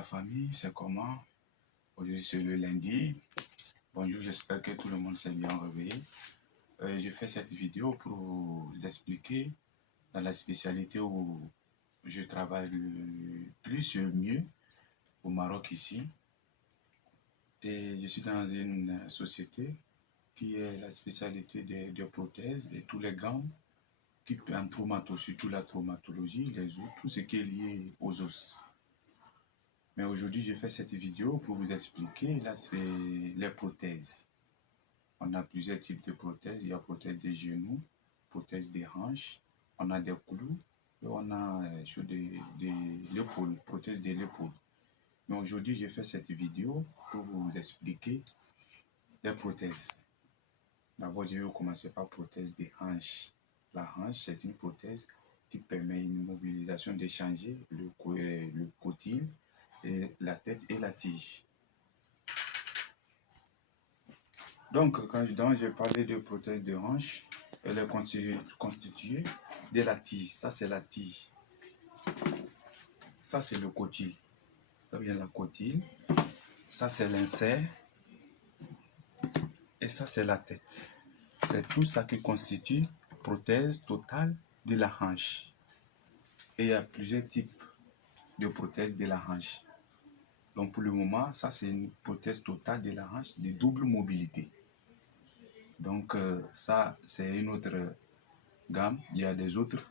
la famille, c'est comment? Aujourd'hui c'est le lundi. Bonjour, j'espère que tout le monde s'est bien réveillé. Je fais cette vidéo pour vous expliquer dans la spécialité où je travaille le plus et le mieux au Maroc ici. Et je suis dans une société qui est la spécialité des prothèses et tous les gants qui en traumatologie, surtout la traumatologie, les os, tout ce qui est lié aux os. Mais aujourd'hui, je fais cette vidéo pour vous expliquer, là, c'est les prothèses. On a plusieurs types de prothèses. Il y a prothèse des genoux, prothèse des hanches, on a des clous et on a sur l'épaule, prothèse de l'épaule. Mais aujourd'hui, je fais cette vidéo pour vous expliquer les prothèses. D'abord, je vais commencer par prothèse des hanches. La hanche, c'est une prothèse qui permet une mobilisation d'échanger le cotyle, et la tête et la tige. Donc, quand j'ai parlé de prothèse de hanche, elle est constituée de la tige. Ça, c'est la tige. Ça, c'est le cotyle. Là vient la cotyle. Ça, c'est l'insert. Et ça, c'est la tête. C'est tout ça qui constitue prothèse totale de la hanche. Et il y a plusieurs types de prothèses de la hanche. Donc pour le moment, ça c'est une prothèse totale de la hanche de double mobilité. Donc ça c'est une autre gamme. Il y a des autres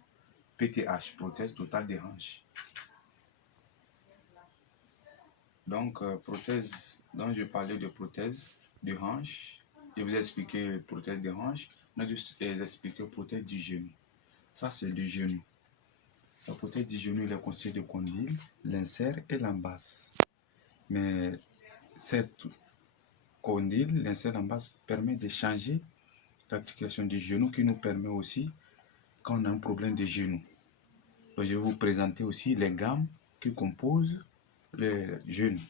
PTH, prothèse totale des hanches. Donc prothèse, donc je parlais de prothèse de hanche. Je vous ai expliqué prothèse de hanche. On a expliqué prothèse du genou. Ça c'est du genou. La prothèse du genou est constituée de condyle, l'insert et l'embasse. Mais cette condyle, l'insert l'embasse permet de changer l'articulation du genou qui nous permet aussi, quand on a un problème de genou. Donc, je vais vous présenter aussi les gammes qui composent le genou.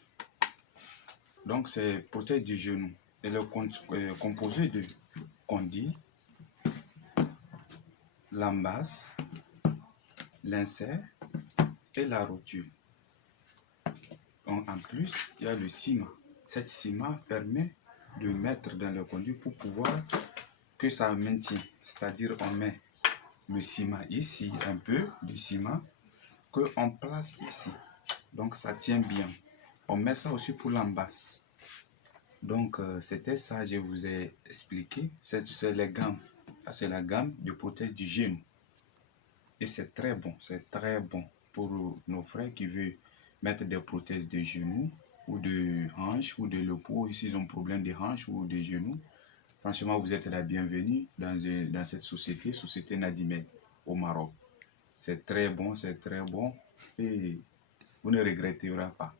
Donc c'est prothèse du genou. Elle est composée de condyle, l'embasse, l'insert et la rotule. Donc, en plus, il y a le ciment. Cette ciment permet de mettre dans le conduit pour pouvoir que ça maintienne. C'est-à-dire on met le ciment ici, un peu de ciment, qu'on place ici. Donc ça tient bien. On met ça aussi pour l'embasse. Donc c'était ça, je vous ai expliqué. C'est les gammes. Ça c'est la gamme de prothèse du genou. Et c'est très bon pour nos frères qui veulent mettre des prothèses de genoux ou de hanches ou de l'épaule. S'ils ont problème de hanches ou de genoux, franchement, vous êtes la bienvenue dans cette société Nadimed au Maroc. C'est très bon et vous ne regretterez pas.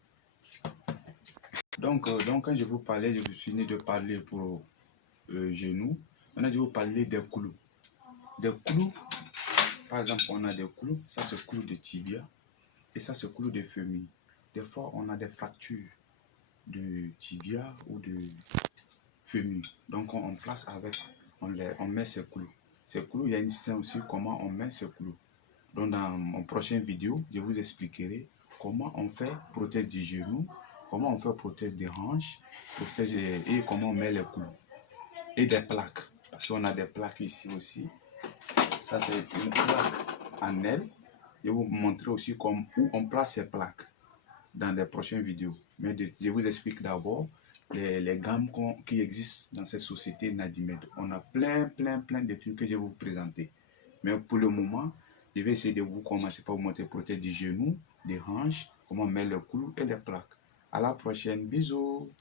Donc quand je vous parlais, je vous finis de parler pour le genou. Maintenant, je vais vous parler des clous. Des clous, par exemple, on a des clous, ça c'est clou de tibia et ça c'est clou de fémur. Des fois, on a des fractures de tibia ou de fémur. Donc on place avec, on met ces clous. Ces clous, il y a une scène aussi comment on met ces clous. Donc dans mon prochaine vidéo, je vous expliquerai comment on fait prothèse du genou, comment on fait prothèse des hanches, prothèse et comment on met les clous. Et des plaques, parce qu'on a des plaques ici aussi. Ça c'est une plaque en aile. Je vais vous montrer aussi où on place ces plaques dans les prochaines vidéos. Mais je vous explique d'abord les gammes qui existent dans cette société Nadimed. On a plein de trucs que je vais vous présenter. Mais pour le moment, je vais essayer de vous commencer par vous montrer prothèse du genou, des hanches, comment mettre le clou et les plaques. À la prochaine, bisous.